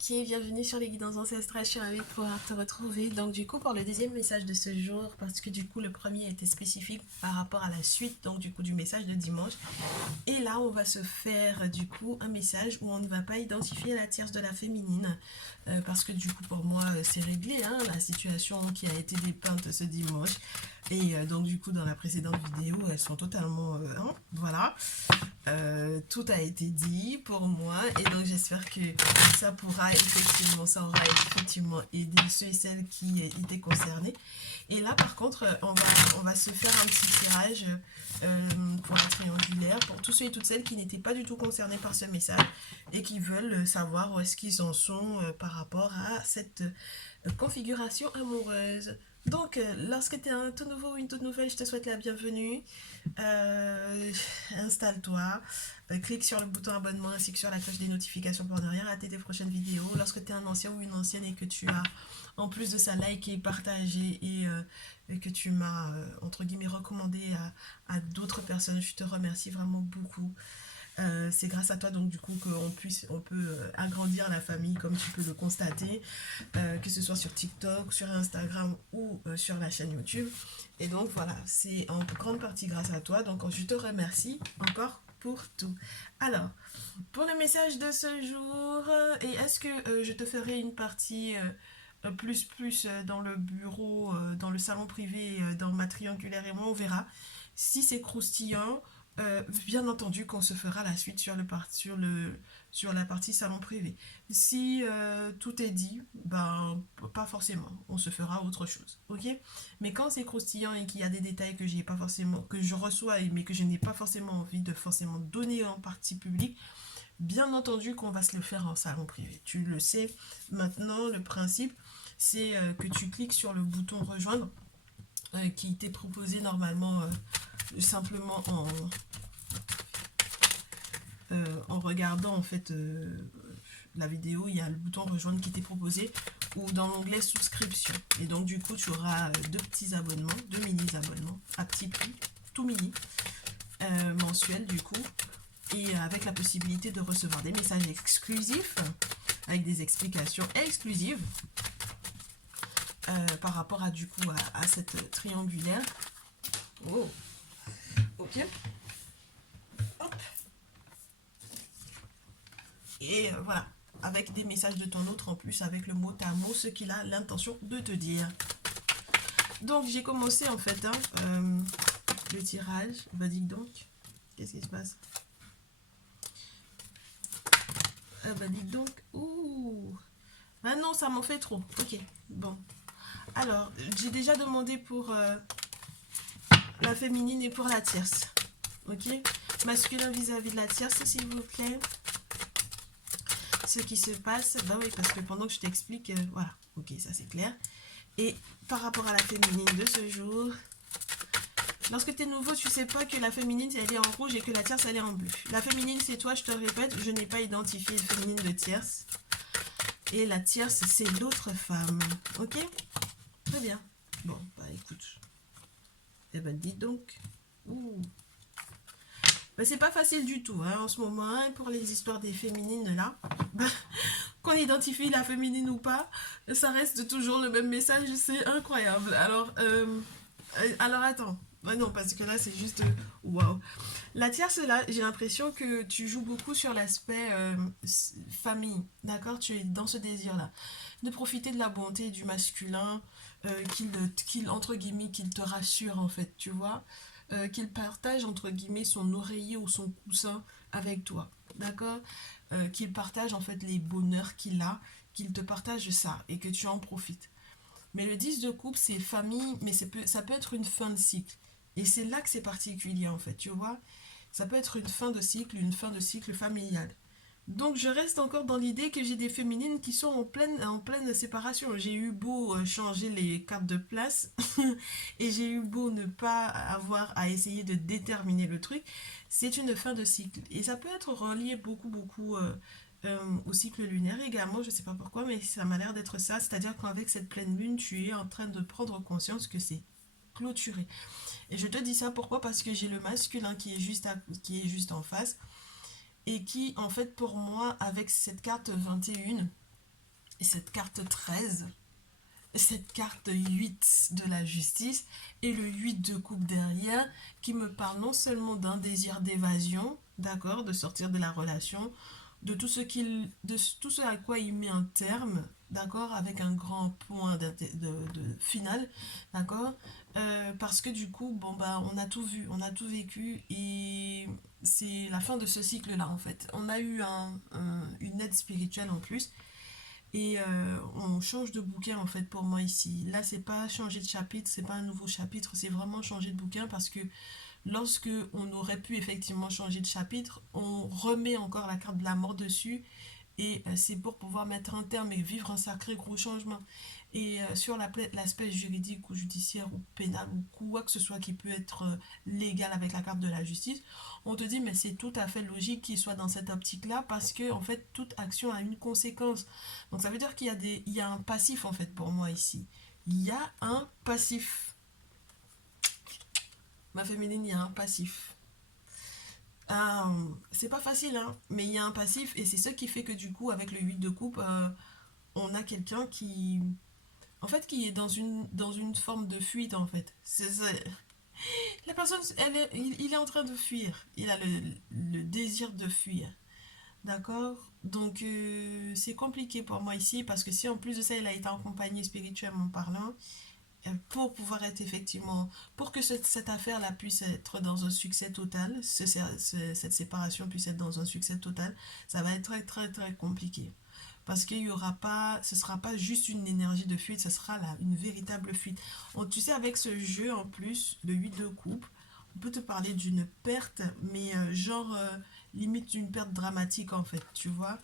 Ok, bienvenue sur les guidances ancestrales, je suis ravie de pouvoir te retrouver. Donc du coup pour le deuxième message de ce jour, parce que du coup le premier était spécifique par rapport à la suite, donc du coup du message de dimanche. Et là on va se faire du coup un message où on ne va pas identifier la tierce de la féminine, parce que du coup pour moi c'est réglé, hein, la situation qui a été dépeinte ce dimanche. Et donc du coup dans la précédente vidéo elles sont totalement, hein, voilà. Tout a été dit pour moi et donc j'espère que ça aura effectivement aidé ceux et celles qui étaient concernés. Et là par contre on va se faire un petit tirage pour la triangulaire pour tous ceux et toutes celles qui n'étaient pas du tout concernés par ce message et qui veulent savoir où est-ce qu'ils en sont par rapport à cette configuration amoureuse. Donc, lorsque tu es un tout nouveau ou une toute nouvelle, je te souhaite la bienvenue. Euh, Installe-toi, clique sur le bouton abonnement ainsi que sur la cloche des notifications pour ne rien rater des prochaines vidéos. Lorsque tu es un ancien ou une ancienne et que tu as, en plus de ça, liké, partagé et que tu m'as, entre guillemets, recommandé à d'autres personnes, je te remercie vraiment beaucoup. C'est grâce à toi donc du coup on peut agrandir la famille comme tu peux le constater, que ce soit sur TikTok, sur Instagram ou sur la chaîne YouTube. Et donc voilà, c'est en grande partie grâce à toi. Donc je te remercie encore pour tout. Alors, pour le message de ce jour, et est-ce que je te ferai une partie dans le bureau, dans le salon privé, dans ma triangulaire et moi, on verra. Si c'est croustillant, bien entendu qu'on se fera la suite sur la partie salon privé. Si tout est dit, ben pas forcément, on se fera autre chose, ok? Mais quand c'est croustillant et qu'il y a des détails que j'ai pas forcément, que je reçois mais que je n'ai pas forcément envie de forcément donner en partie publique, bien entendu qu'on va se le faire en salon privé. Tu le sais maintenant, le principe, c'est que tu cliques sur le bouton rejoindre qui t'est proposé normalement simplement en regardant en fait la vidéo, il y a le bouton rejoindre qui t'est proposé ou dans l'onglet souscription. Et donc du coup tu auras deux petits abonnements, deux mini abonnements à petit prix, tout mini, mensuel du coup, et avec la possibilité de recevoir des messages exclusifs avec des explications exclusives par rapport à du coup à cette triangulaire. Oh, ok. Hop. Et voilà, avec des messages de ton autre en plus, avec le mot à mot, ce qu'il a l'intention de te dire. Donc j'ai commencé en fait le tirage. Bah dis donc, qu'est-ce qui se passe? Ah bah dis donc, ouh. Ah non, ça m'en fait trop. Ok, bon. Alors, j'ai déjà demandé pour la féminine et pour la tierce. Ok, masculin vis-à-vis de la tierce, s'il vous plaît. Ce qui se passe, bah oui, parce que pendant que je t'explique, voilà, ok, ça c'est clair. Et par rapport à la féminine de ce jour, lorsque tu es nouveau, tu sais pas que la féminine elle est en rouge et que la tierce elle est en bleu. La féminine c'est toi, je te répète, je n'ai pas identifié de féminine de tierce. Et la tierce c'est l'autre femme, ok? Très bien. Bon, bah écoute. Eh ben dis donc. Ouh. Ben, c'est pas facile du tout hein, en ce moment hein, pour les histoires des féminines là. Ben, qu'on identifie la féminine ou pas, ça reste toujours le même message, c'est incroyable. Alors attends. Ouais, non, parce que là c'est juste waouh. La tierce là, j'ai l'impression que tu joues beaucoup sur l'aspect famille, d'accord? Tu es dans ce désir là de profiter de la bonté du masculin, entre guillemets, qu'il te rassure en fait, tu vois, qu'il partage entre guillemets son oreiller ou son coussin avec toi, d'accord, qu'il partage en fait les bonheurs qu'il a, qu'il te partage ça et que tu en profites. Mais le 10 de coupe, c'est famille, mais ça peut être une fin de cycle. Et c'est là que c'est particulier en fait, tu vois. Ça peut être une fin de cycle familial. Donc je reste encore dans l'idée que j'ai des féminines qui sont en pleine séparation. J'ai eu beau changer les cartes de place et j'ai eu beau ne pas avoir à essayer de déterminer le truc, c'est une fin de cycle. Et ça peut être relié beaucoup au cycle lunaire également, je sais pas pourquoi, mais ça m'a l'air d'être ça. C'est-à-dire qu'avec cette pleine lune, tu es en train de prendre conscience que c'est clôturé. Et je te dis ça pourquoi? Parce que j'ai le masculin qui est juste en face et qui, en fait, pour moi, avec cette carte 21, et cette carte 13, cette carte 8 de la justice et le 8 de coupe derrière qui me parle non seulement d'un désir d'évasion, d'accord, de sortir de la relation, de tout ce à quoi il met un terme, d'accord, avec un grand point de final, d'accord, parce que du coup, bon bah, on a tout vu, on a tout vécu et c'est la fin de ce cycle-là en fait. On a eu une aide spirituelle en plus et on change de bouquin en fait pour moi ici. Là, c'est pas changer de chapitre, c'est pas un nouveau chapitre, c'est vraiment changer de bouquin parce que lorsque on aurait pu effectivement changer de chapitre, on remet encore la carte de la mort dessus et c'est pour pouvoir mettre un terme et vivre un sacré gros changement. Et sur l'aspect juridique ou judiciaire ou pénal ou quoi que ce soit qui peut être légal avec la carte de la justice, on te dit mais c'est tout à fait logique qu'il soit dans cette optique-là parce que en fait toute action a une conséquence. Donc ça veut dire il y a un passif en fait pour moi ici. Il y a un passif. Ma féminine, il y a un passif. C'est pas facile, hein, mais il y a un passif et c'est ce qui fait que du coup, avec le 8 de coupe, on a quelqu'un qui, en fait, qui est dans une forme de fuite, en fait. La personne, il est en train de fuir. Il a le désir de fuir. D'accord. Donc, c'est compliqué pour moi ici parce que si en plus de ça, il a été accompagné spirituellement parlant, pour pouvoir être effectivement, pour que cette affaire-là puisse être dans un succès total, cette séparation puisse être dans un succès total, ça va être très très très compliqué. Parce qu'il y aura pas, ce sera pas juste une énergie de fuite, ce sera là, une véritable fuite. Tu sais, avec ce jeu en plus, le 8 de coupe, on peut te parler d'une perte, mais limite une perte dramatique en fait, tu vois.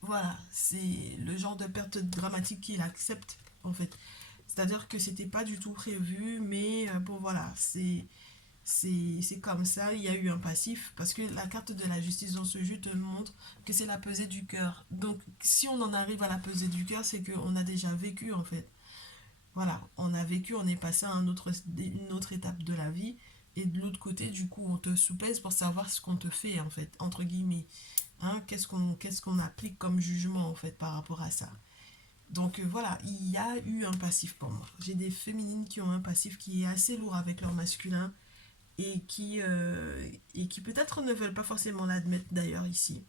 Voilà, c'est le genre de perte dramatique qu'il accepte en fait. C'est-à-dire que c'était pas du tout prévu, mais bon voilà, c'est comme ça, il y a eu un passif, parce que la carte de la justice dans ce jeu te montre que c'est la pesée du cœur. Donc si on en arrive à la pesée du cœur, c'est qu'on a déjà vécu en fait. Voilà, on a vécu, on est passé à une autre étape de la vie, et de l'autre côté, du coup, on te soupèse pour savoir ce qu'on te fait en fait, entre guillemets. Hein, qu'est-ce qu'on applique comme jugement en fait par rapport à ça. Donc voilà, il y a eu un passif pour moi. J'ai des féminines qui ont un passif qui est assez lourd avec leur masculin et qui peut-être ne veulent pas forcément l'admettre d'ailleurs ici.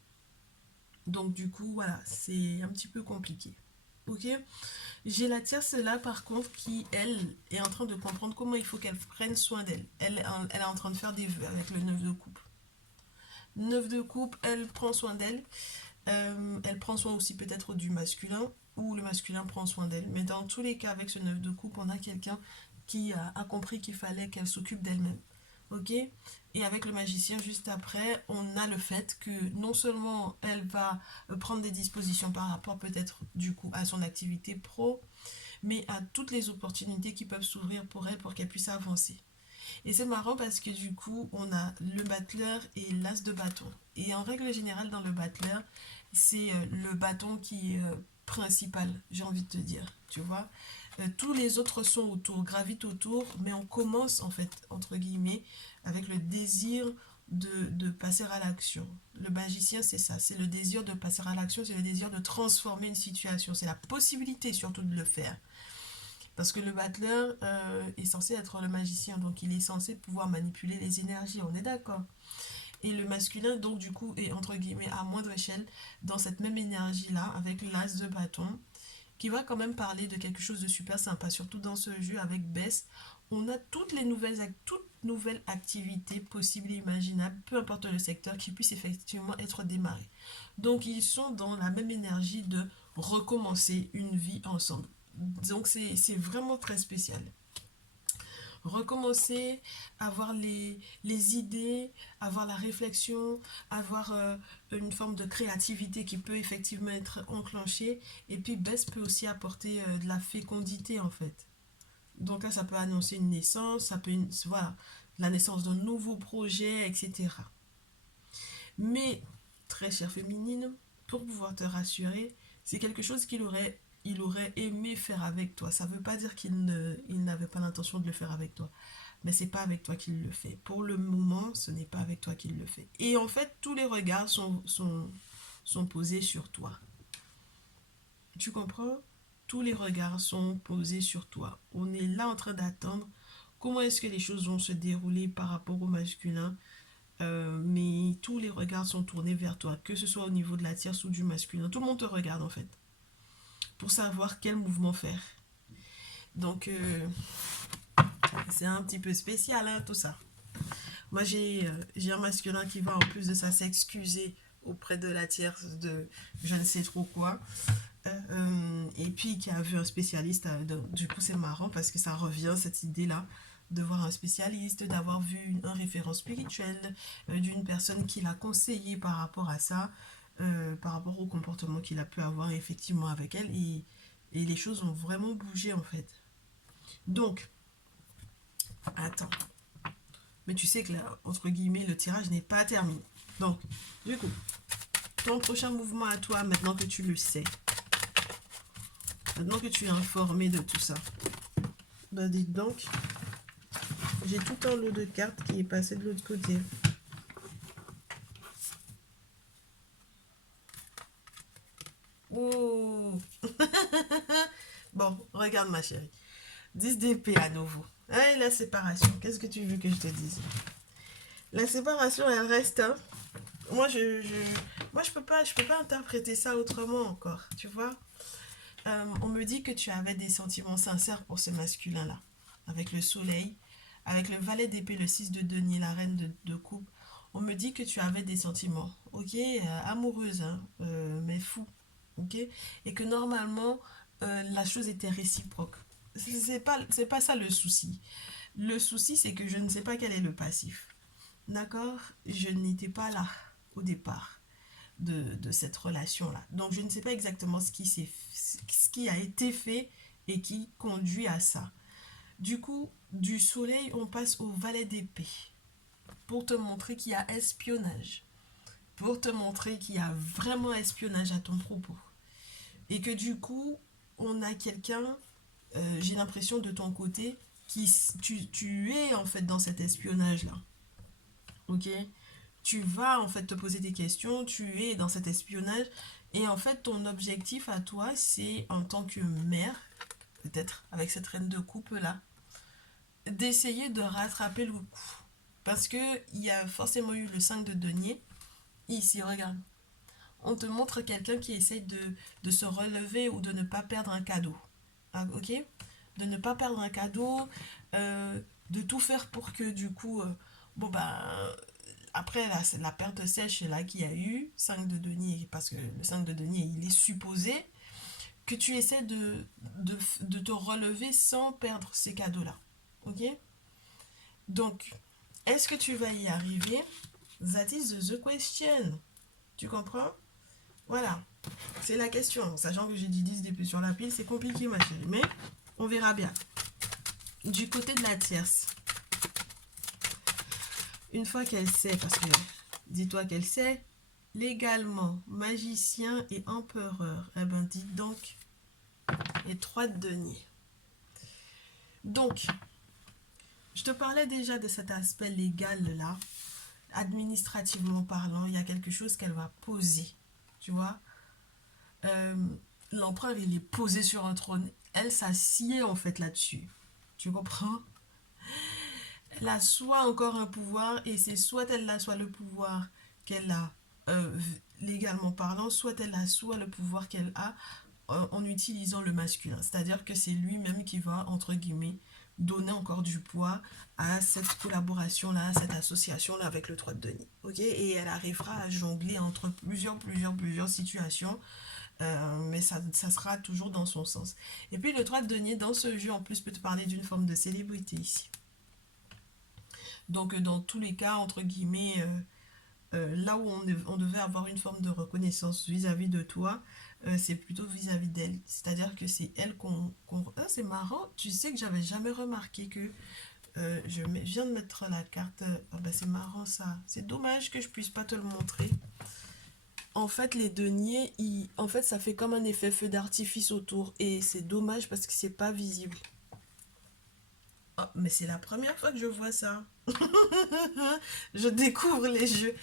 Donc du coup, voilà, c'est un petit peu compliqué. Ok. J'ai la tierce là par contre qui, elle, est en train de comprendre comment il faut qu'elle prenne soin d'elle. Elle est en train de faire des vœux avec le 9 de coupe. 9 de coupe, elle prend soin d'elle. Elle prend soin aussi peut-être du masculin ou le masculin prend soin d'elle. Mais dans tous les cas, avec ce 9 de coupe, on a quelqu'un qui a compris qu'il fallait qu'elle s'occupe d'elle-même. Ok. Et avec le magicien, juste après, on a le fait que non seulement elle va prendre des dispositions par rapport peut-être du coup à son activité pro, mais à toutes les opportunités qui peuvent s'ouvrir pour elle pour qu'elle puisse avancer. Et c'est marrant parce que du coup, on a le battleur et l'as de bâton. Et en règle générale, dans le battleur, c'est le bâton qui est principal, j'ai envie de te dire, tu vois. Tous les autres sont autour, gravitent autour, mais on commence en fait, entre guillemets, avec le désir de passer à l'action. Le magicien, c'est ça, c'est le désir de passer à l'action, c'est le désir de transformer une situation, c'est la possibilité surtout de le faire. Parce que le battleur est censé être le magicien, donc il est censé pouvoir manipuler les énergies, on est d'accord. Et le masculin, donc du coup, est entre guillemets à moindre échelle dans cette même énergie-là, avec l'as de bâton, qui va quand même parler de quelque chose de super sympa, surtout dans ce jeu avec Bess. On a toutes nouvelles activités possibles et imaginables, peu importe le secteur, qui puissent effectivement être démarrées. Donc ils sont dans la même énergie de recommencer une vie ensemble. Donc c'est vraiment très spécial. Recommencer, avoir les idées, avoir la réflexion, avoir une forme de créativité qui peut effectivement être enclenchée. Et puis Bess peut aussi apporter de la fécondité en fait. Donc là, ça peut annoncer une naissance, ça peut, voilà, la naissance d'un nouveau projet, etc. Mais, très chère féminine, pour pouvoir te rassurer, c'est quelque chose il aurait aimé faire avec toi. Ça ne veut pas dire il n'avait pas l'intention de le faire avec toi. Mais c'est pas avec toi qu'il le fait. Pour le moment, ce n'est pas avec toi qu'il le fait. Et en fait, tous les regards sont posés sur toi. Tu comprends? Tous les regards sont posés sur toi. On est là en train d'attendre comment est-ce que les choses vont se dérouler par rapport au masculin. Mais tous les regards sont tournés vers toi, que ce soit au niveau de la tierce ou du masculin. Tout le monde te regarde en fait, pour savoir quel mouvement faire. Donc, c'est un petit peu spécial, hein, tout ça. Moi, j'ai un masculin qui va en plus de ça s'excuser auprès de la tierce de je ne sais trop quoi. Et puis qui a vu un spécialiste. Du coup, c'est marrant parce que ça revient, cette idée-là, de voir un spécialiste, d'avoir vu un référent spirituel, d'une personne qui l'a conseillé par rapport à ça, par rapport au comportement qu'il a pu avoir effectivement avec elle. Et les choses ont vraiment bougé en fait. Donc, attends. Mais tu sais que là, entre guillemets, le tirage n'est pas terminé. Donc, du coup, ton prochain mouvement à toi, maintenant que tu le sais, maintenant que tu es informé de tout ça, bah dites donc, j'ai tout un lot de cartes qui est passé de l'autre côté. Oh. Bon, regarde ma chérie. 10 d'épée à nouveau. Allez, la séparation. Qu'est-ce que tu veux que je te dise? La séparation, elle reste, hein. Moi, je peux pas interpréter ça autrement encore, tu vois. On me dit que tu avais des sentiments sincères pour ce masculin-là. Avec le soleil, avec le valet d'épée, le 6 de denier, la reine de coupe. On me dit que tu avais des sentiments, ok, amoureuse, hein, mais fou, ok, et que normalement, la chose était réciproque. C'est pas ça le souci. Le souci, c'est que je ne sais pas quel est le passif. D'accord? Je n'étais pas là au départ de cette relation-là. Donc, je ne sais pas exactement ce qui a été fait et qui conduit à ça. Du coup, du soleil, on passe au valet d'épée pour te montrer qu'il y a espionnage, pour te montrer qu'il y a vraiment espionnage à ton propos. Et que du coup, on a quelqu'un, j'ai l'impression de ton côté, tu es en fait dans cet espionnage-là. Ok? Tu vas en fait te poser des questions, tu es dans cet espionnage. Et en fait, ton objectif à toi, c'est en tant que mère, peut-être avec cette reine de coupe-là, d'essayer de rattraper le coup. Parce que il y a forcément eu le 5 de denier. Ici, regarde. On te montre quelqu'un qui essaie de se relever ou de ne pas perdre un cadeau. Ah, ok? De ne pas perdre un cadeau, de tout faire pour que du coup, bon bah, après la perte sèche là qu'il y a eu, 5 de denier, parce que le 5 de denier, il est supposé que tu essaies de te relever sans perdre ces cadeaux-là. Ok? Donc, est-ce que tu vas y arriver? That is the question. Tu comprends? Voilà. C'est la question. Sachant que j'ai dit 10 d'épée sur la pile, c'est compliqué, ma chérie. Mais on verra bien. Du côté de la tierce, une fois qu'elle sait, parce que dis-toi qu'elle sait, légalement, magicien et empereur, eh ben dis donc, et 3 de denier. Donc, je te parlais déjà de cet aspect légal là, administrativement parlant, il y a quelque chose qu'elle va poser, tu vois. L'empereur, il est posé sur un trône, elle s'assied en fait là-dessus, tu comprends? Elle a soit encore un pouvoir, et c'est soit elle a soit le pouvoir qu'elle a légalement parlant, soit elle a soit le pouvoir qu'elle a en utilisant le masculin. C'est-à-dire que c'est lui-même qui va, entre guillemets, donner encore du poids à cette collaboration-là, à cette association-là avec le 3 de denier. Okay, et elle arrivera à jongler entre plusieurs situations, mais ça sera toujours dans son sens. Et puis le 3 de denier, dans ce jeu, en plus, peut te parler d'une forme de célébrité ici. Donc dans tous les cas, entre guillemets, là où on devait avoir une forme de reconnaissance vis-à-vis de toi, c'est plutôt vis-à-vis d'elle. C'est-à-dire que c'est elle Ah, c'est marrant, tu sais que j'avais jamais remarqué que je viens de mettre la carte. Ah bah c'est marrant ça. C'est dommage que je puisse pas te le montrer. En fait, les deniers, en fait, ça fait comme un effet feu d'artifice autour. Et c'est dommage parce que c'est pas visible. Oh, mais c'est la première fois que je vois ça. Je découvre les jeux.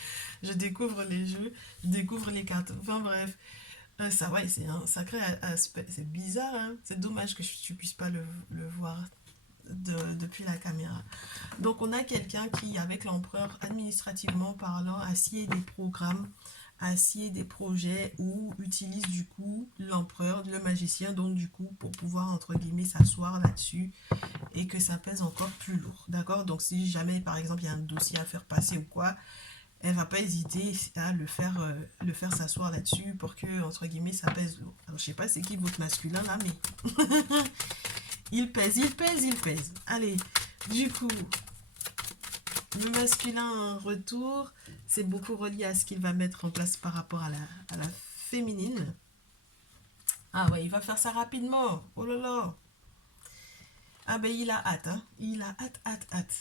Je découvre les jeux. Je découvre les cartes. Enfin bref. Ça, ouais, c'est un sacré aspect. C'est bizarre, hein. C'est dommage que tu puisses pas le voir depuis la caméra. Donc, on a quelqu'un qui, avec l'empereur, administrativement parlant, a scié des programmes, a scié des projets ou utilise du coup l'empereur, le magicien, donc du coup, pour pouvoir, entre guillemets, s'asseoir là-dessus et que ça pèse encore plus lourd. D'accord? Donc, si jamais, par exemple, il y a un dossier à faire passer ou quoi, elle va pas hésiter à le faire s'asseoir là-dessus pour que, entre guillemets, ça pèse lourd. Alors, je sais pas c'est qui votre masculin là, mais il pèse, il pèse, il pèse. Allez, du coup, le masculin en retour, c'est beaucoup relié à ce qu'il va mettre en place par rapport à la féminine. Ah ouais, il va faire ça rapidement. Oh là là. Ah ben, il a hâte, hein. Il a hâte, hâte, hâte.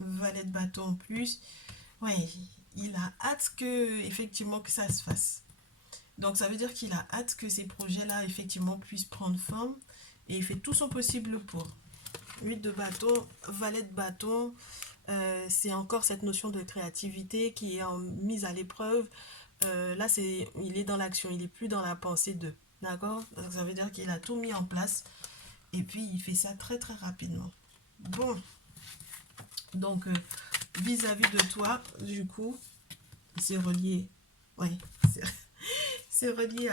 Valet de bâton en plus. Ouais, il a hâte que, effectivement, que ça se fasse. Donc, ça veut dire qu'il a hâte que ces projets-là, effectivement, puissent prendre forme. Et il fait tout son possible pour. 8 de bâton, valet de bâton, c'est encore cette notion de créativité qui est mise à l'épreuve. Là, il est dans l'action, il n'est plus dans la pensée de. D'accord? Donc, ça veut dire qu'il a tout mis en place. Et puis, il fait ça très, très rapidement. Bon. Donc, vis-à-vis de toi, du coup, c'est relié. Oui, c'est relié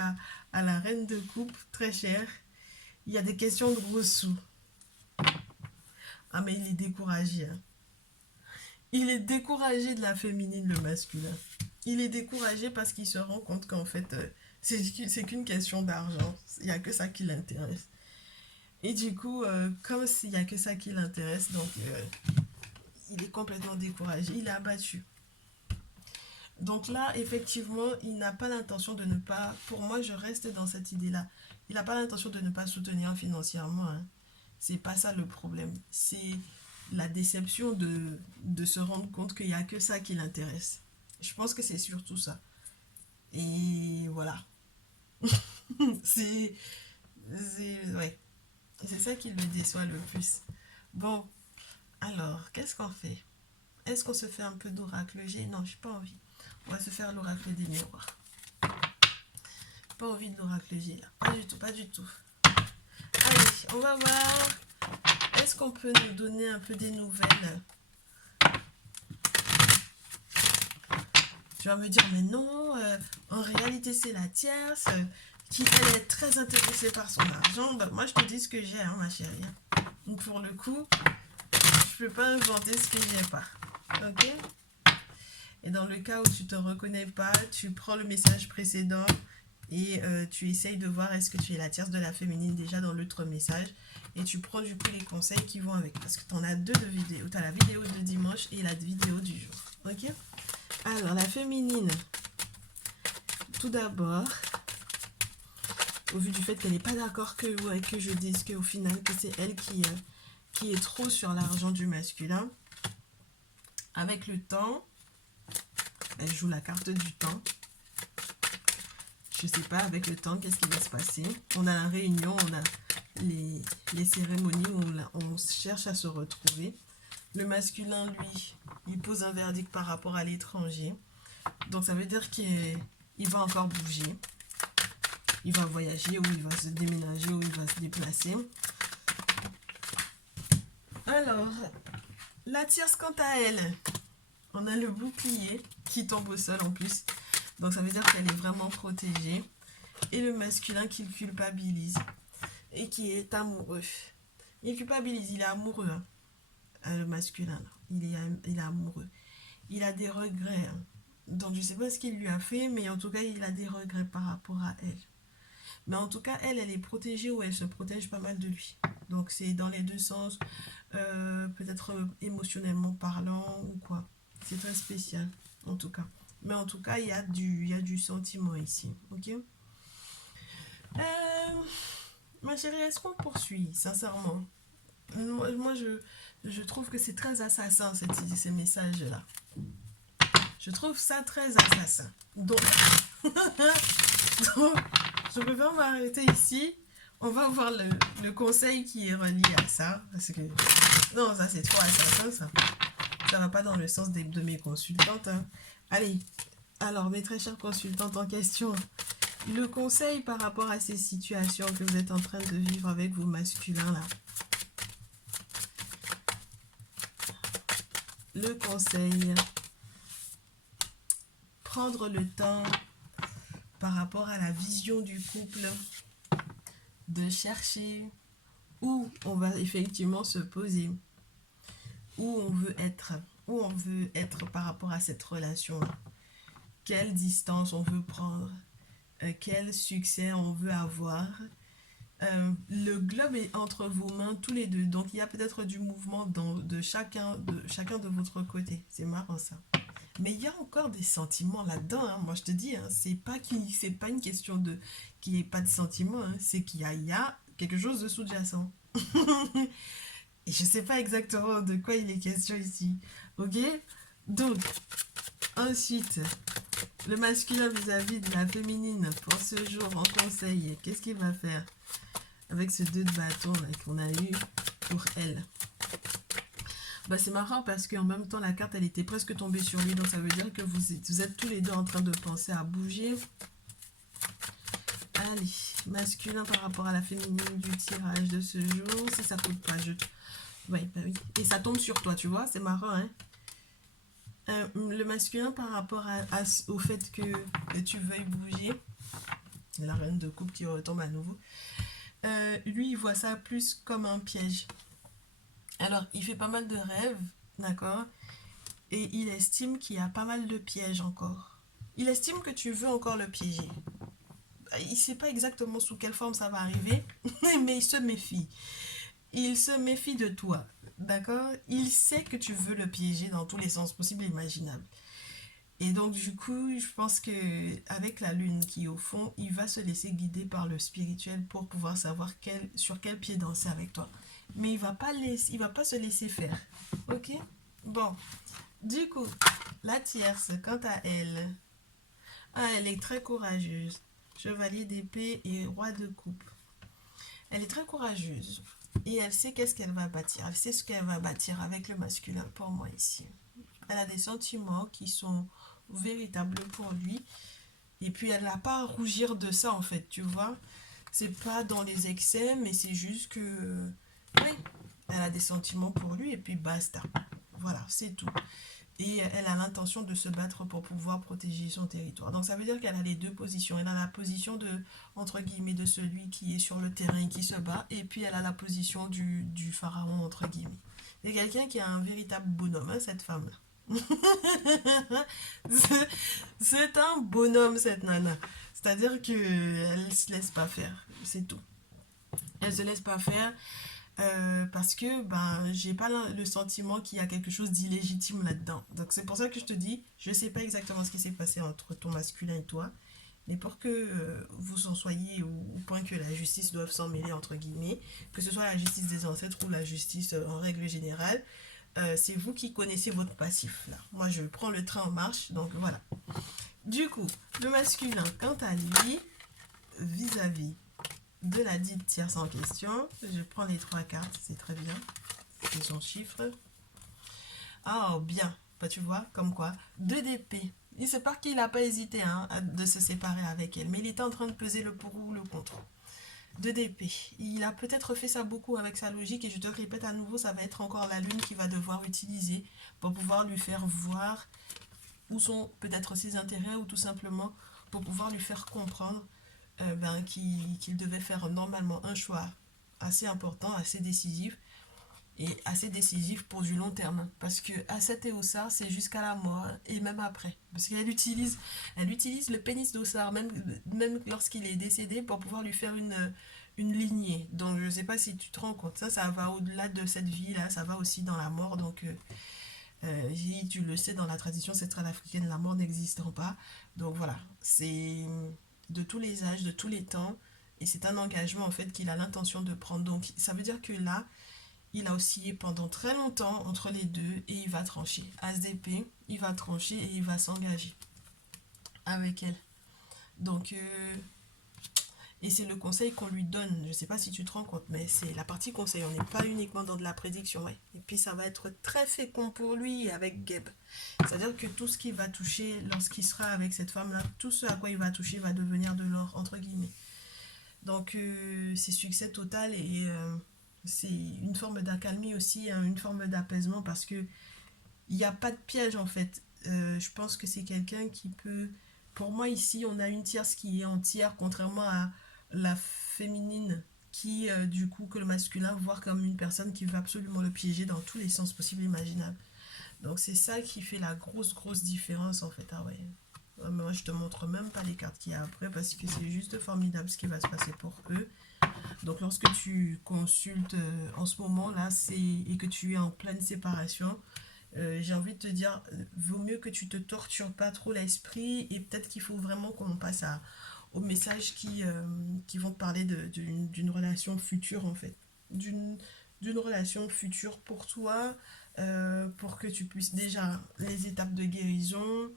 à la reine de coupe, très chère. Il y a des questions de gros sous. Ah, mais il est découragé. Hein. Il est découragé de la féminine, le masculin. Il est découragé parce qu'il se rend compte qu'en fait, c'est qu'une question d'argent. Il n'y a que ça qui l'intéresse. Et du coup, comme s'il n'y a que ça qui l'intéresse, donc il est complètement découragé. Il est abattu. Donc là, effectivement, il n'a pas l'intention de ne pas... Pour moi, je reste dans cette idée-là. Il n'a pas l'intention de ne pas soutenir financièrement. Hein. C'est pas ça le problème. C'est la déception de se rendre compte qu'il n'y a que ça qui l'intéresse. Je pense que c'est surtout ça. Et voilà. c'est... Ouais. C'est ça qui le déçoit le plus. Bon, alors, qu'est-ce qu'on fait? Est-ce qu'on se fait un peu d'oracle G? Non, j'ai pas envie. On va se faire l'oracle des miroirs. Pas envie de l'oracle G là. Pas du tout, pas du tout. Allez, on va voir. Est-ce qu'on peut nous donner un peu des nouvelles? Tu vas me dire, mais non, en réalité c'est la tierce qui elle est très intéressée par son argent. Ben, moi je te dis ce que j'ai, hein, ma chérie. Donc pour le coup, je peux pas inventer ce que j'ai pas. Ok? Et dans le cas où tu te reconnais pas, tu prends le message précédent et tu essayes de voir est-ce que tu es la tierce de la féminine déjà dans l'autre message. Et tu prends du coup les conseils qui vont avec. Parce que tu en as deux de vidéos. Tu as la vidéo de dimanche et la vidéo du jour. Ok? Alors, la féminine. Tout d'abord, au vu du fait qu'elle n'est pas d'accord que je dise qu'au final, que c'est elle qui est trop sur l'argent du masculin. Avec le temps, elle joue la carte du temps. Je sais pas, avec le temps, qu'est-ce qui va se passer? On a la réunion, on a les cérémonies où on cherche à se retrouver. Le masculin, lui, il pose un verdict par rapport à l'étranger. Donc, ça veut dire qu'il va encore bouger. Il va voyager ou il va se déménager ou il va se déplacer. Alors, la tierce, quant à elle, on a le bouclier qui tombe au sol en plus. Donc, ça veut dire qu'elle est vraiment protégée. Et le masculin qui le culpabilise et qui est amoureux. Il culpabilise, il est amoureux. Hein. Le masculin, il est amoureux. Il a des regrets. Hein. Donc, je ne sais pas ce qu'il lui a fait, mais en tout cas, il a des regrets par rapport à elle. Mais en tout cas, elle est protégée ou elle se protège pas mal de lui. Donc, c'est dans les deux sens, peut-être émotionnellement parlant ou quoi. C'est très spécial, en tout cas. Mais en tout cas, il y a du sentiment ici. Ok? Ma chérie, est-ce qu'on poursuit, sincèrement? Moi je trouve que c'est très assassin, ces messages-là. Je trouve ça très assassin. Donc, je préfère m'arrêter ici. On va voir le conseil qui est relié à ça. Parce que, non, ça c'est trop assassin, ça. Ça va pas dans le sens de mes consultantes. Hein. Allez, alors, mes très chères consultantes en question, Le conseil par rapport à ces situations que vous êtes en train de vivre avec vos masculins là. Le conseil, prendre le temps par rapport à la vision du couple, de chercher où on va effectivement se poser, où on veut être par rapport à cette relation-là, quelle distance on veut prendre, quel succès on veut avoir. Le globe est entre vos mains tous les deux, donc il y a peut-être du mouvement de chacun de votre côté. C'est marrant ça. Mais il y a encore des sentiments là-dedans, hein. Moi je te dis, hein, c'est pas une question de qu'il n'y ait pas de sentiments, hein. C'est qu'il y a quelque chose de sous-jacent. Et je sais pas exactement de quoi il est question ici. Ok? Donc, ensuite, le masculin vis-à-vis de la féminine pour ce jour en conseil, qu'est-ce qu'il va faire avec ce 2 de bâton là qu'on a eu pour elle? Bah, c'est marrant parce qu'en même temps la carte elle était presque tombée sur lui, donc ça veut dire que vous êtes tous les deux en train de penser à bouger. Allez, masculin par rapport à la féminine du tirage de ce jour, si ça coûte pas, ouais, bah oui. Et ça tombe sur toi, tu vois, c'est marrant, hein. Le masculin par rapport au fait que tu veuilles bouger, la reine de coupe qui retombe à nouveau, lui il voit ça plus comme un piège. Alors il fait pas mal de rêves, d'accord, et il estime qu'il y a pas mal de pièges encore. Il estime que tu veux encore le piéger. Il sait pas exactement sous quelle forme ça va arriver, mais il se méfie. Il se méfie de toi, d'accord? Il sait que tu veux le piéger dans tous les sens possibles et imaginables. Et donc du coup, je pense que avec la lune qui est au fond, il va se laisser guider par le spirituel pour pouvoir savoir sur quel pied danser avec toi. Mais il va pas se laisser faire. Ok? Bon, du coup, la tierce, quant à elle, elle est très courageuse. Chevalier d'épée et roi de coupe. Elle est très courageuse. Et elle sait qu'est-ce qu'elle va bâtir. Elle sait ce qu'elle va bâtir avec le masculin pour moi ici. Elle a des sentiments qui sont véritables pour lui. Et puis elle n'a pas à rougir de ça en fait, tu vois. C'est pas dans les excès, mais c'est juste que... Oui, elle a des sentiments pour lui et puis basta. Voilà, c'est tout. Et elle a l'intention de se battre pour pouvoir protéger son territoire. Donc ça veut dire qu'elle a les deux positions. Elle a la position de, entre guillemets, de celui qui est sur le terrain et qui se bat, et puis elle a la position du pharaon, entre guillemets. C'est quelqu'un qui a un véritable bonhomme, hein, cette femme-là. C'est un bonhomme, cette nana. C'est-à-dire qu'elle ne se laisse pas faire, c'est tout. Elle se laisse pas faire. Parce que j'ai pas le sentiment qu'il y a quelque chose d'illégitime là-dedans. Donc c'est pour ça que je te dis, je sais pas exactement ce qui s'est passé entre ton masculin et toi, mais pour que vous en soyez au point que la justice doive s'en mêler entre guillemets, que ce soit la justice des ancêtres ou la justice en règle générale, c'est vous qui connaissez votre passif là. Moi je prends le train en marche, donc voilà. Du coup, le masculin, quant à lui, vis-à-vis de la dite tierce en question, je prends les 3 cartes, c'est très bien, c'est son chiffre. Ah, bien, bah, tu vois, comme quoi, 2 d'épée. Il sait pas qu'il n'a pas hésité hein, de se séparer avec elle, mais il était en train de peser le pour ou le contre. 2 d'épée. Il a peut-être fait ça beaucoup avec sa logique, et je te répète à nouveau, ça va être encore la lune qui va devoir utiliser pour pouvoir lui faire voir où sont peut-être ses intérêts, ou tout simplement pour pouvoir lui faire comprendre qu'il devait faire normalement un choix assez important, assez décisif, et assez décisif pour du long terme. Parce que à cette Eossar, c'est jusqu'à la mort, et même après. Parce qu'elle utilise le pénis d'Ossar, même lorsqu'il est décédé, pour pouvoir lui faire une lignée. Donc je ne sais pas si tu te rends compte, ça va au-delà de cette vie-là, ça va aussi dans la mort. Donc tu le sais, dans la tradition ancestrale africaine, la mort n'existant pas. Donc voilà, c'est de tous les âges, de tous les temps, et c'est un engagement en fait qu'il a l'intention de prendre. Donc ça veut dire que là, il a oscillé pendant très longtemps entre les deux, et il va trancher. As d'épée, il va trancher et il va s'engager avec elle. Donc Et c'est le conseil qu'on lui donne. Je ne sais pas si tu te rends compte, mais c'est la partie conseil. On n'est pas uniquement dans de la prédiction. Ouais. Et puis ça va être très fécond pour lui avec Geb. C'est-à-dire que tout ce qu'il va toucher lorsqu'il sera avec cette femme-là, tout ce à quoi il va toucher va devenir de l'or, entre guillemets. Donc c'est succès total et c'est une forme d'accalmie aussi, hein, une forme d'apaisement parce que il n'y a pas de piège en fait. Je pense que c'est quelqu'un qui peut... Pour moi ici, on a une tierce qui est entière, contrairement à la féminine qui, du coup, que le masculin voit comme une personne qui veut absolument le piéger dans tous les sens possibles et imaginables. Donc c'est ça qui fait la grosse différence en fait. Ah ouais. Moi je te montre même pas les cartes qu'il y a après parce que c'est juste formidable ce qui va se passer pour eux. Donc lorsque tu consultes en ce moment là et que tu es en pleine séparation, j'ai envie de te dire, vaut mieux que tu te tortures pas trop l'esprit et peut-être qu'il faut vraiment qu'on passe aux messages qui vont te parler d'une relation future en fait. D'une relation future pour toi, pour que tu puisses déjà les étapes de guérison,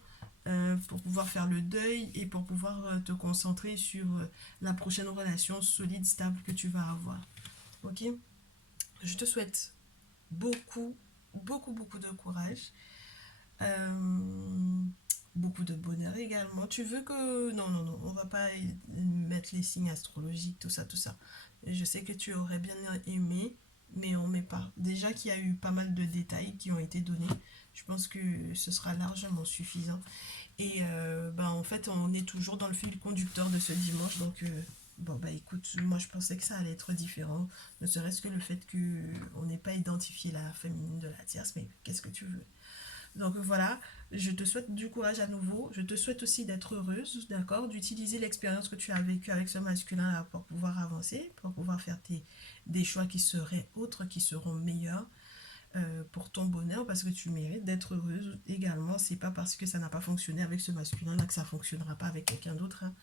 pour pouvoir faire le deuil et pour pouvoir te concentrer sur la prochaine relation solide, stable que tu vas avoir. Ok? Je te souhaite beaucoup de courage. Euh, Beaucoup de bonheur également. Tu veux que... Non, on va pas mettre les signes astrologiques, tout ça. Je sais que tu aurais bien aimé, mais on met pas. Déjà qu'il y a eu pas mal de détails qui ont été donnés, je pense que ce sera largement suffisant. Et en fait, on est toujours dans le fil conducteur de ce dimanche, donc... bon, bah écoute, moi je pensais que ça allait être différent, ne serait-ce que le fait qu'on n'ait pas identifié la féminine de la tierce, mais qu'est-ce que tu veux? Donc voilà, je te souhaite du courage à nouveau. Je te souhaite aussi d'être heureuse, d'accord, d'utiliser l'expérience que tu as vécue avec ce masculin pour pouvoir avancer, pour pouvoir faire des choix qui seraient autres, qui seront meilleurs pour ton bonheur, parce que tu mérites d'être heureuse également. C'est pas parce que ça n'a pas fonctionné avec ce masculin-là que ça fonctionnera pas avec quelqu'un d'autre, hein.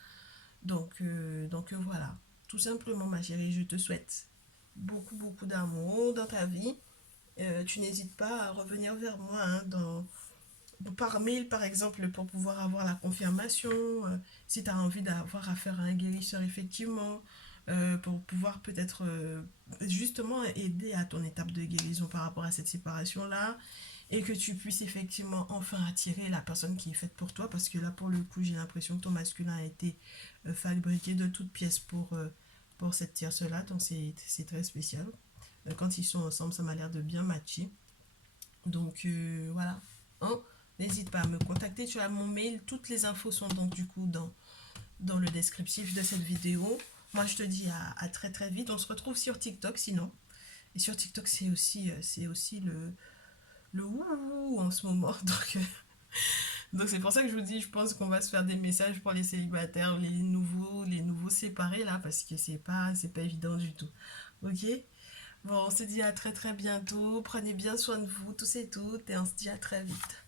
Donc voilà, tout simplement ma chérie, je te souhaite beaucoup d'amour dans ta vie. Tu n'hésites pas à revenir vers moi hein, par mail par exemple pour pouvoir avoir la confirmation, si tu as envie d'avoir affaire à un guérisseur effectivement, pour pouvoir peut-être justement aider à ton étape de guérison par rapport à cette séparation là et que tu puisses effectivement enfin attirer la personne qui est faite pour toi parce que là pour le coup j'ai l'impression que ton masculin a été fabriqué de toutes pièces pour cette tierce là donc c'est très spécial. Quand ils sont ensemble ça m'a l'air de bien matcher donc voilà hein. N'hésite pas à me contacter, tu as mon mail, toutes les infos sont donc du coup dans le descriptif de cette vidéo. Moi je te dis à très vite, on se retrouve sur TikTok sinon. Et sur TikTok c'est aussi le ouh en ce moment. Donc c'est pour ça que je vous dis, je pense qu'on va se faire des messages pour les célibataires, les nouveaux séparés là, parce que c'est pas évident du tout. Ok? Bon, on se dit à très bientôt. Prenez bien soin de vous, tous et toutes, et on se dit à très vite.